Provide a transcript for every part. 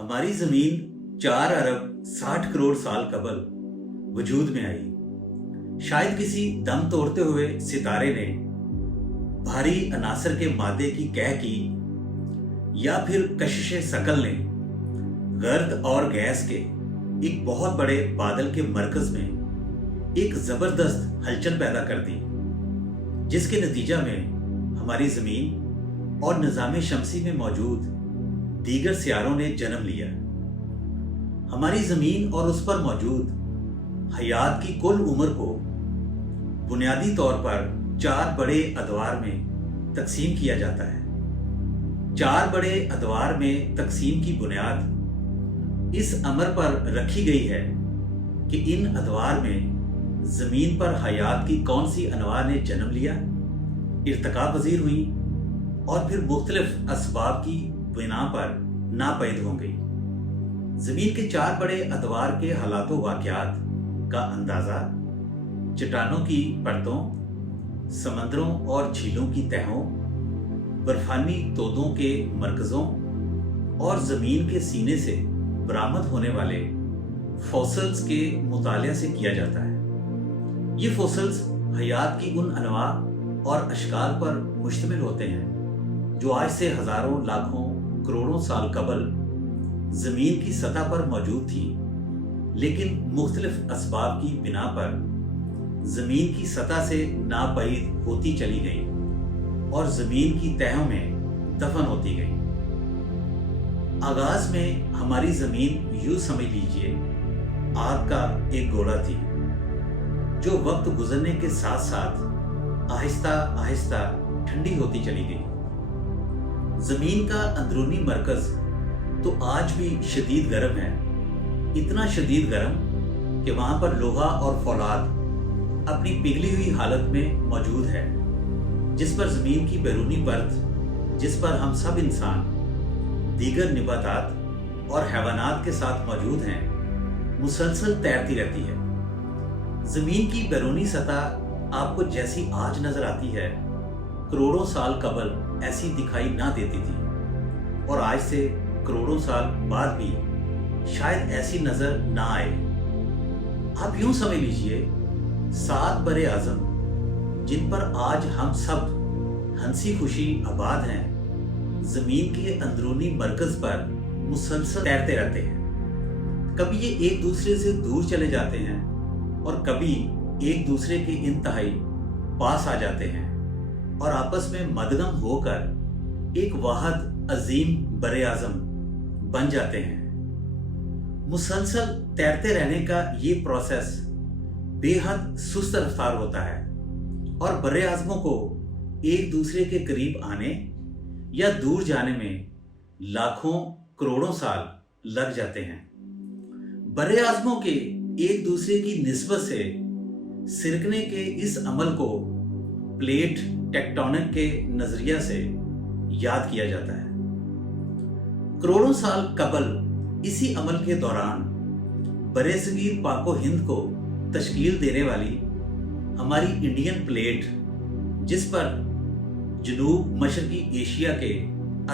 हमारी जमीन 4 अरब 60 करोड़ साल कबल वजूद में आई। शायद किसी दम तोड़ते हुए सितारे ने भारी अनासर के मादे की कह की, या फिर कशिशे शकल ने गर्द और गैस के एक बहुत बड़े बादल के मरकज में एक जबरदस्त हलचल पैदा कर दी, जिसके नतीजा में हमारी जमीन और निजाम शमसी में मौजूद दीगर सियारों ने जन्म लिया। हमारी जमीन और उस पर मौजूद हयात की कुल उम्र को बुनियादी तौर पर 4 बड़े अदवार में तकसीम किया जाता है। 4 बड़े अदवार में तकसीम की बुनियाद इस अमर पर रखी गई है कि इन अदवार में जमीन पर हयात की कौन सी अनवा ने जन्म लिया, इर्तिका पजीर हुई और फिर मुख्तलिफ असबाब की बिना पर नापैद हो गई। जमीन के 4 बड़े अदवार के हालातों वाक़यात का अंदाजा चट्टानों की परतों, समंदरों और झीलों की तहों, बर्फानी तोदों के मरकज़ों और जमीन के सीने से बरामद होने वाले फॉसिल्स के मुतालिया से किया जाता है। ये फॉसिल्स हयात की उन अनवा और अशकाल पर मुश्तमिल होते हैं जो आज से हजारों, लाखों, करोड़ों साल कबल जमीन की सतह पर मौजूद थी, लेकिन मुख्तलिफ असबाब की बिना पर जमीन की सतह से नापैद होती चली गई और जमीन की तहों में दफन होती गई। आगाज में हमारी जमीन यूं समझ लीजिए आग का एक गोला थी, जो वक्त गुजरने के साथ साथ आहिस्ता आहिस्ता ठंडी होती चली गई। जमीन का अंदरूनी मरकज तो आज भी शदीद गर्म है, इतना शदीद गर्म कि वहां पर लोहा और फौलाद अपनी पिघली हुई हालत में मौजूद है, जिस पर जमीन की बैरूनी परत, जिस पर हम सब इंसान, दीगर निबातात और हैवानात के साथ मौजूद हैं, मुसलसल तैरती रहती है। जमीन की बैरूनी सतह आपको जैसी आज नजर आती है, करोड़ों साल कबल ऐसी दिखाई ना देती थी और आज से करोड़ों साल बाद भी शायद ऐसी नजर ना आए। आप यूं समझ लीजिए 7 बड़े आजम जिन पर आज हम सब हंसी खुशी आबाद हैं, जमीन के अंदरूनी मरकज पर मुसलसल तैरते रहते हैं। कभी ये एक दूसरे से दूर चले जाते हैं और कभी एक दूसरे के इंतहाई पास आ जाते हैं और आपस में मदगम होकर एक वाहद अजीम बरे आजम बन जाते हैं। मुसलसल तैरते रहने का ये प्रोसेस बेहद सुस्त रफ्तार होता है और बरे आजमों को एक दूसरे के करीब आने या दूर जाने में लाखों करोड़ों साल लग जाते हैं। बरे आजमों के एक दूसरे की निस्बत से सिरकने के इस अमल को प्लेट टेक्टोनिक के नजरिया से याद किया जाता है। करोड़ों साल कबल इसी अमल के दौरान बरेसगीर पाको हिंद को तश्कील देने वाली हमारी इंडियन प्लेट, जिस पर जनूब मशरकी एशिया के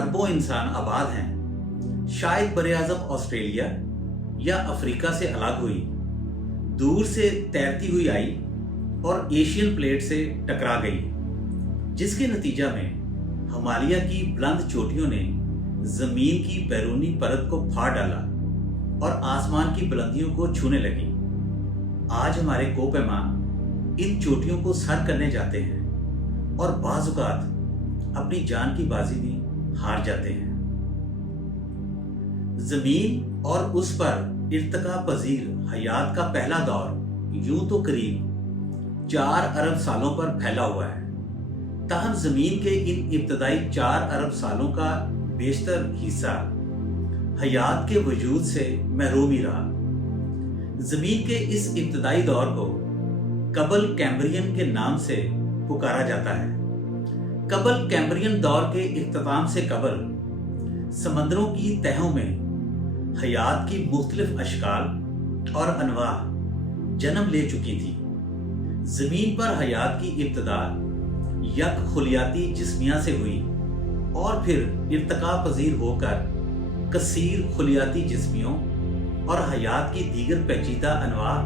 अरबों इंसान आबाद हैं, शायद बरे आज़म ऑस्ट्रेलिया या अफ्रीका से अलग हुई, दूर से तैरती हुई आई और एशियन प्लेट से टकरा गई, जिसके नतीजा में हिमालय की बुलंद चोटियों ने जमीन की बैरूनी परत को फाड़ डाला और आसमान की बुलंदियों को छूने लगी। आज हमारे कोपैमा इन चोटियों को सर करने जाते हैं और बाज़-औक़ात अपनी जान की बाजी भी हार जाते हैं। जमीन और उस पर इर्तिका पजीर हयात का पहला दौर यूं तो करीब 4 अरब सालों पर फैला हुआ है, ताहम जमीन के इन इब्तदाई 4 अरब सालों का बेशतर हिस्सा हयात के वजूद से महरूम ही रहा। जमीन के इस इब्तदाई दौर को कबल कैम्ब्रियन के नाम से पुकारा जाता है। कबल कैम्ब्रियन दौर के इख्तिताम से कबल समंदरों की तहों में हयात की मुख्तलिफ अशकाल और अनवा जन्म ले चुकी थी। जमीन पर हयात की इब्तदा यक खुलियाती जिस्मिया से हुई और फिर इर्तिका पजीर होकर کثیر خلیاتی جسمیوں اور حیات کی دیگر پیچیدہ انواع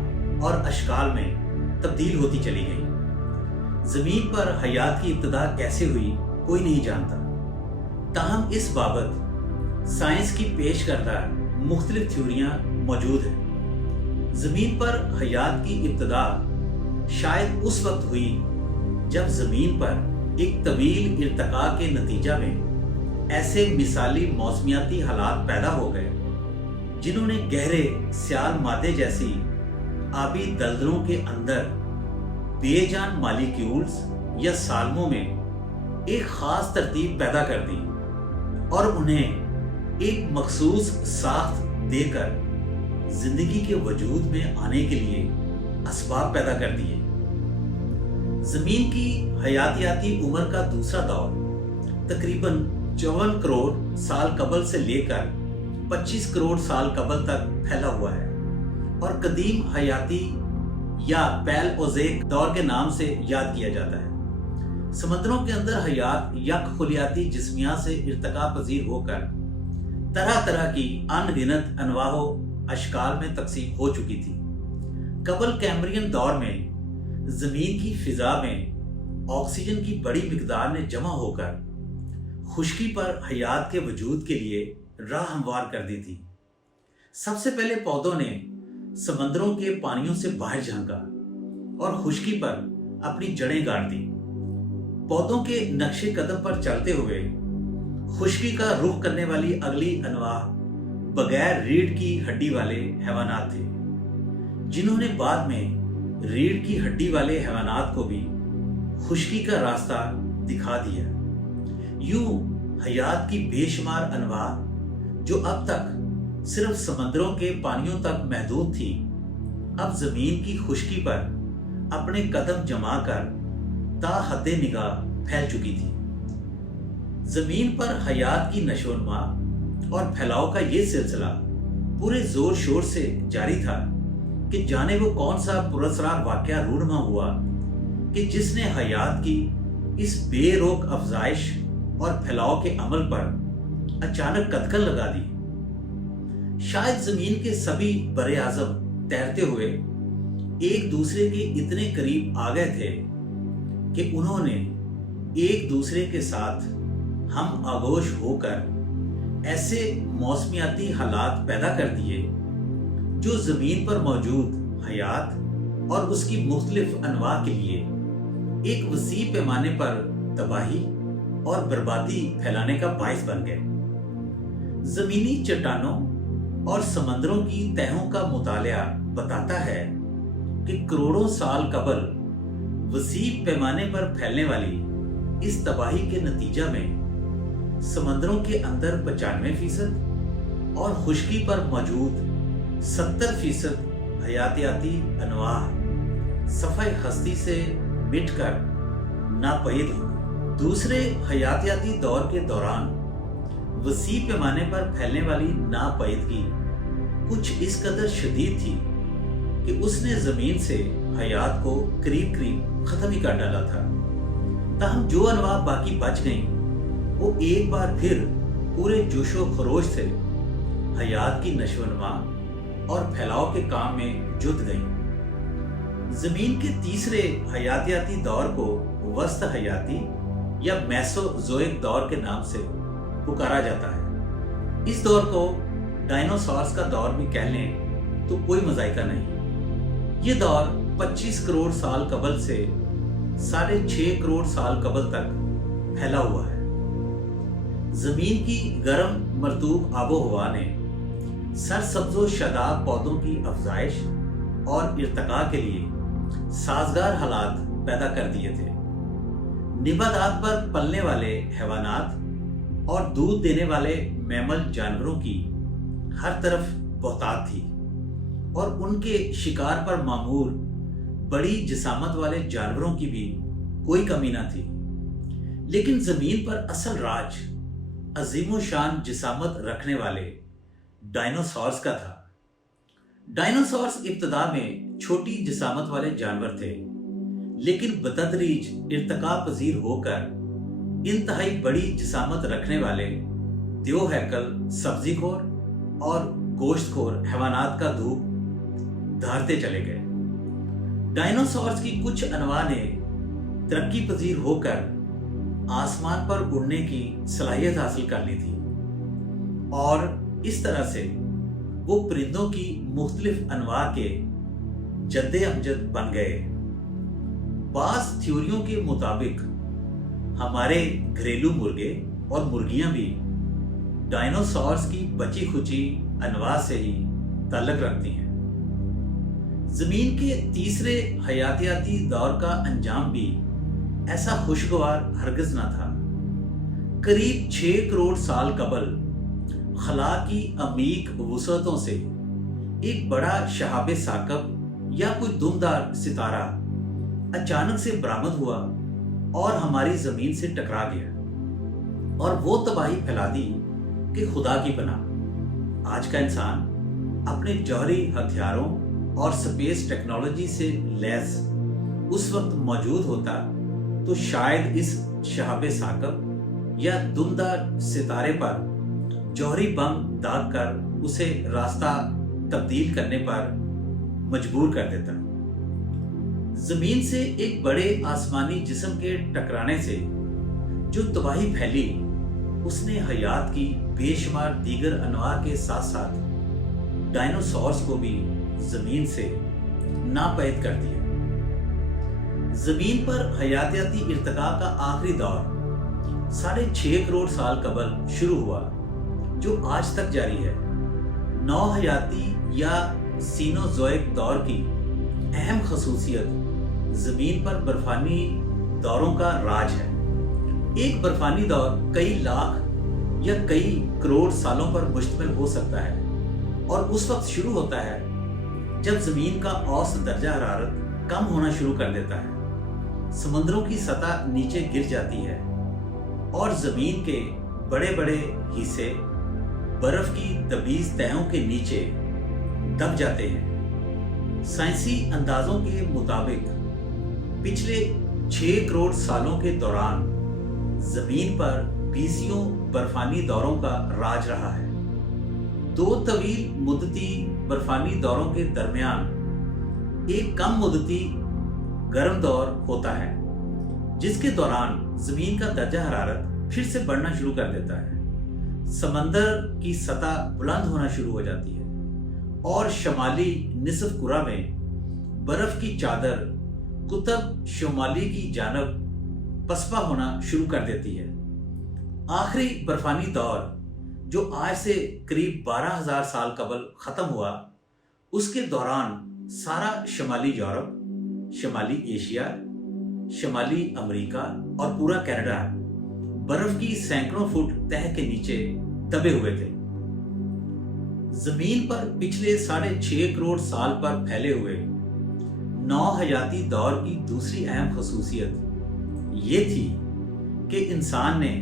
اور اشکال میں تبدیل ہوتی چلی گئی۔ زمین پر حیات کی ابتدا کیسے ہوئی کوئی نہیں جانتا، تاہم اس بابت سائنس کی پیش کردہ مختلف تھیوریاں موجود ہیں۔ زمین پر حیات کی ابتدا شاید اس وقت ہوئی جب زمین پر ایک طویل ارتقاء کے نتیجہ میں ایسے مثالی موسمیاتی حالات پیدا ہو گئے جنہوں نے گہرے سیال مادے جیسی آبی دلدلوں کے اندر بے جان مالیکیولز یا سالموں میں ایک خاص ترتیب پیدا کر دی اور انہیں ایک مخصوص ساخت دے کر زندگی کے وجود میں آنے کے لیے اسباب پیدا کر دیے۔ زمین کی حیاتیاتی عمر کا دوسرا دور تقریباً 54 کروڑ سال قبل سے لے کر 25 کروڑ سال قبل تک پھیلا ہوا ہے اور قدیم حیاتی یا پیلوزیک دور کے نام سے یاد کیا جاتا ہے۔ سمندروں کے اندر حیات یک خلیاتی جسمیات سے ارتقاء پذیر ہو کر طرح طرح کی ان گنت انواع و اشکال میں تقسیم ہو چکی تھی۔ قبل کیمبرین دور میں زمین کی فضا میں آکسیجن کی بڑی مقدار نے جمع ہو کر خشکی پر حیات کے وجود کے لیے راہ ہموار کر دی تھی۔ سب سے پہلے پودوں نے سمندروں کے پانیوں سے باہر جھانکا اور خشکی پر اپنی جڑیں گاڑ دی۔ پودوں کے نقش قدم پر چلتے ہوئے خشکی کا رخ کرنے والی اگلی انواع بغیر ریڑھ کی ہڈی والے حیوانات تھے، جنہوں نے بعد میں ریڑھ کی ہڈی والے حیوانات کو بھی خشکی کا راستہ دکھا دیا۔ یوں حیات کی بے شمار انواع جو اب تک صرف سمندروں کے پانیوں تک محدود تھی، اب زمین کی خشکی پر اپنے قدم جما کر تا حد نگاہ پھیل چکی تھی۔ زمین پر حیات کی نشو و نما اور پھیلاؤ کا یہ سلسلہ پورے زور شور سے جاری تھا کہ جانے وہ کون سا پراسرار واقعہ رونما ہوا کہ جس نے حیات کی اس بے روک افزائش اور پھیلاؤ کے عمل پر اچانک قدغن لگا دی۔ شاید زمین کے سبھی بر اعظم تیرتے ہوئے ایک دوسرے کے اتنے قریب آ گئے تھے کہ انہوں نے ایک دوسرے کے ساتھ ہم آغوش ہو کر ایسے موسمیاتی حالات پیدا کر دیے جو زمین پر موجود حیات اور اس کی مختلف انواع کے لیے ایک وسیع پیمانے پر تباہی اور بربادی پھیلانے کا باعث بن گئے۔ زمینی چٹانوں اور سمندروں کی تہوں کا مطالعہ بتاتا ہے کہ کروڑوں سال قبل وسیع پیمانے پر پھیلنے والی اس تباہی کے نتیجہ میں سمندروں کے اندر 95% اور خشکی پر موجود 70% حیاتیاتی انواع صفحہ ہستی سے مٹ کر ناپید ہو گئے۔ دوسرے حیاتیاتی دور کے دوران وسیع پیمانے پر پھیلنے والی ناپیدگی کچھ اس قدر شدید تھی کہ اس نے زمین سے حیات کو قریب قریب ختم ہی کر ڈالا تھا۔ تاہم جو انواع باقی بچ گئیں وہ ایک بار پھر پورے جوش و خروش سے حیات کی نشو و نما اور پھیلاؤ کے کام میں جت گئیں۔ زمین کے تیسرے حیاتیاتی دور کو وسط حیاتی یا میسوزوئک دور کے نام سے پکارا جاتا ہے۔ اس دور کو ڈائنوسارز کا دور بھی کہہ لیں تو کوئی مذائقہ نہیں۔ یہ دور 25 کروڑ سال قبل سے 6.5 کروڑ سال قبل تک پھیلا ہوا ہے۔ زمین کی گرم مرطوب آب و ہوا نے سرسبز و شاداب پودوں کی افزائش اور ارتقاء کے لیے سازگار حالات پیدا کر دیے تھے۔ نباتات پر پلنے والے حیوانات اور دودھ دینے والے میمل جانوروں کی ہر طرف بہتات تھی اور ان کے شکار پر معمور بڑی جسامت والے جانوروں کی بھی کوئی کمی نہ تھی۔ لیکن زمین پر اصل راج عظیم و شان جسامت رکھنے والے ڈائنوسارز کا تھا۔ ڈائنوسارز ابتدا میں چھوٹی جسامت والے جانور تھے، لیکن بتدریج ارتقاء پذیر ہو کر انتہائی بڑی جسامت رکھنے والے देव हैकल सब्जी खोर और गोश्त खोर हैवानात का धूप धारते चले गए। डायनासोर्स की कुछ अनवा ने तरक्की पजीर होकर आसमान पर उड़ने की सलाहियत हासिल कर ली थी और इस तरह से वो परिंदों की मुख्तलिफ अनवा के जद्दे अमजद बन गए। बास थ्योरियों के मुताबिक हमारे घरेलू मुर्गे और मुर्गियां भी डायनासोर्स की बची खुची अनवा से ही ताल्लुक रखती हैं। जमीन के तीसरे हयातियाती दौर का अंजाम भी ऐसा खुशगवार हरगिज न था। करीब 6 करोड़ साल कबल खला की अमीक वुसअतों से एक बड़ा शहाब साकब या कोई दुमदार सितारा अचानक से बरामद हुआ और हमारी जमीन से टकरा गया और वो तबाही फैला दी कि खुदा की पनाह। आज का इंसान अपने जौहरी हथियारों और स्पेस टेक्नोलॉजी से लैस उस वक्त मौजूद होता तो शायद इस शहाब साकब या दुमदार सितारे पर जौहरी बम दाग कर उसे रास्ता तब्दील करने पर मजबूर कर देता। जमीन से एक बड़े आसमानी जिस्म के टकराने से जो तबाही फैली उसने हयात की बेशुमार दीगर अनवा के साथ साथ डायनासोर्स को भी जमीन से नापैद कर दिया। जमीन पर हयातियाती इर्तिका का आखिरी दौर 6.5 करोड़ साल कबल शुरू हुआ जो आज तक जारी है। नौ हयाती या सीनोजोइक दौर की अहम खसूसियत जमीन पर बर्फानी दौरों का राज है। एक बर्फानी दौर कई लाख या कई करोड़ सालों पर मुश्तमिल हो सकता है और उस वक्त शुरू औसत है जब जमीन का औसत दर्जा हरारत कम होना शुरू कर देता है, समुद्रों की सतह नीचे गिर जाती है और जमीन के बड़े बड़े हिस्से बर्फ की दबीज तहों के नीचे दब जाते हैं। साइंसी अंदाजों के मुताबिक पिछले 6 करोड़ सालों के दौरान जमीन पर 20 बर्फानी दौरों का राज रहा है। 2 तवील मुद्दती बर्फानी दौरों के दरमियान एक कम मुद्दती गर्म दौर होता है जिसके दौरान जमीन का दर्जा हरारत फिर से बढ़ना शुरू कर देता है। समंदर की सतह बुलंद होना शुरू हो जाती है और शमाली निसफ कुरा में बर्फ की चादर कुतब शुमाली की जानब पसपा होना शुरू कर देती है। आखिरी बर्फानी दौर जो आज से करीब 12,000 साल कबल खत्म हुआ, उसके दौरान सारा शमाली यूरोप, शमाली एशिया, शमाली अमेरिका और पूरा कनाडा बर्फ की सैकड़ों फुट तह के नीचे दबे हुए थे। जमीन पर पिछले 6.5 करोड़ साल पर फैले हुए 9 हयाती दौर की दूसरी अहम खसूसियत ये थी कि इंसान ने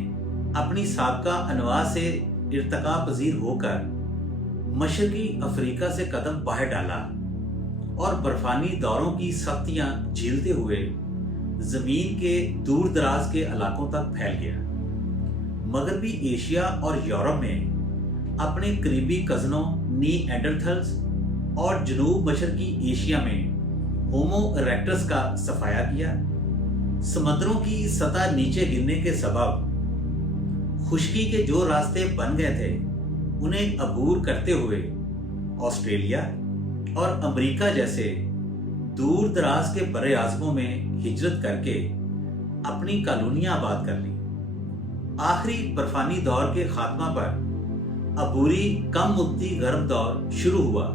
अपनी साबका अनवा से इर्तिका पजीर होकर मशरकी अफ्रीका से कदम बाहर डाला और बर्फानी दौरों की सख्तियां झेलते हुए जमीन के दूर दराज के इलाकों तक फैल गया। मगरबी एशिया और यूरोप में अपने करीबी कजनों नीएंडरथल्स और जनूब मशरकी एशिया में होमो इरेक्टस का सफाया किया। समुद्रों की सतह नीचे गिरने के सबब खुश्की के जो रास्ते बन गए थे उन्हें अबूर करते हुए ऑस्ट्रेलिया और अमेरिका जैसे दूर दराज के बड़े आज़मों में हिजरत करके अपनी कॉलोनियां आबाद कर ली। आखिरी बर्फानी दौर के खात्मा पर अबूरी कम मुद्दती गर्म दौर शुरू हुआ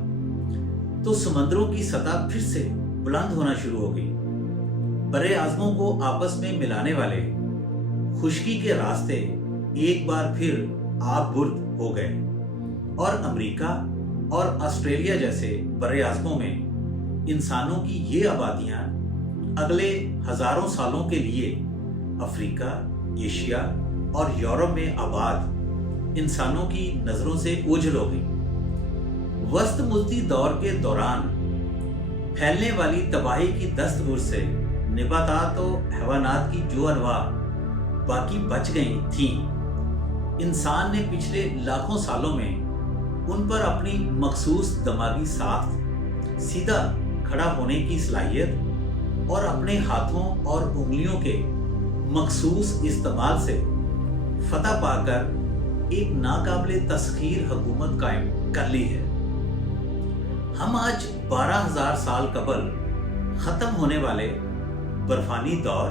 तो समुद्रों की सतह फिर से बुलंद होना शुरू हो गई। बड़े आज़मों को आपस में मिलाने वाले खुश्की के रास्ते एक बार फिर आबुर्द हो गए और अमेरिका और ऑस्ट्रेलिया जैसे बड़े आज़मों में इंसानों की ये आबादियां अगले हजारों सालों के लिए अफ्रीका, एशिया और यूरोप में आबाद इंसानों की नजरों से ओझल हो गई। वस्त मुद्दती दौर के दौरान फैलने वाली तबाही की दस्तूर से निबातात और हैवानात की जो अनवा बाकी बच गई थीं, انسان نے پچھلے لاکھوں سالوں میں ان پر اپنی مخصوص دماغی ساخت، سیدھا کھڑا ہونے کی صلاحیت اور اپنے ہاتھوں اور انگلیوں کے مخصوص استعمال سے فتح پا کر ایک ناقابل تسخیر حکومت قائم کر لی ہے۔ ہم آج 12,000 سال قبل ختم ہونے والے برفانی دور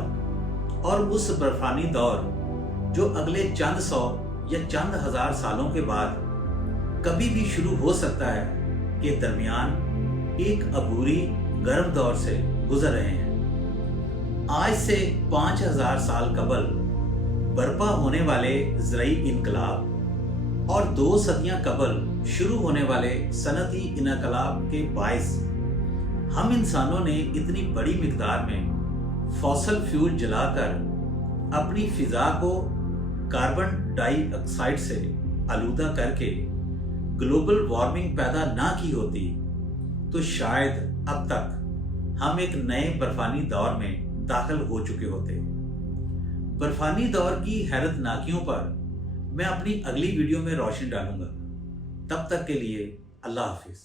اور اس برفانی دور جو اگلے چند سو یا چند ہزار سالوں کے بعد کبھی بھی شروع ہو سکتا ہے کے درمیان ایک عبوری گرم دور سے گزر رہے ہیں۔ آج سے 5,000 سال قبل برپا ہونے والے زرعی انقلاب اور 2 صدیاں قبل شروع ہونے والے صنعتی انقلاب کے باعث ہم انسانوں نے اتنی بڑی مقدار میں فوسل فیول جلا کر اپنی فضا کو کاربن ڈائی آکسائڈ سے آلودہ کر کے گلوبل وارمنگ پیدا نہ کی ہوتی تو شاید اب تک ہم ایک نئے برفانی دور میں داخل ہو چکے ہوتے۔ برفانی دور کی حیرت ناکیوں پر میں اپنی اگلی ویڈیو میں روشنی ڈالوں گا۔ تب تک کے لیے اللہ حافظ۔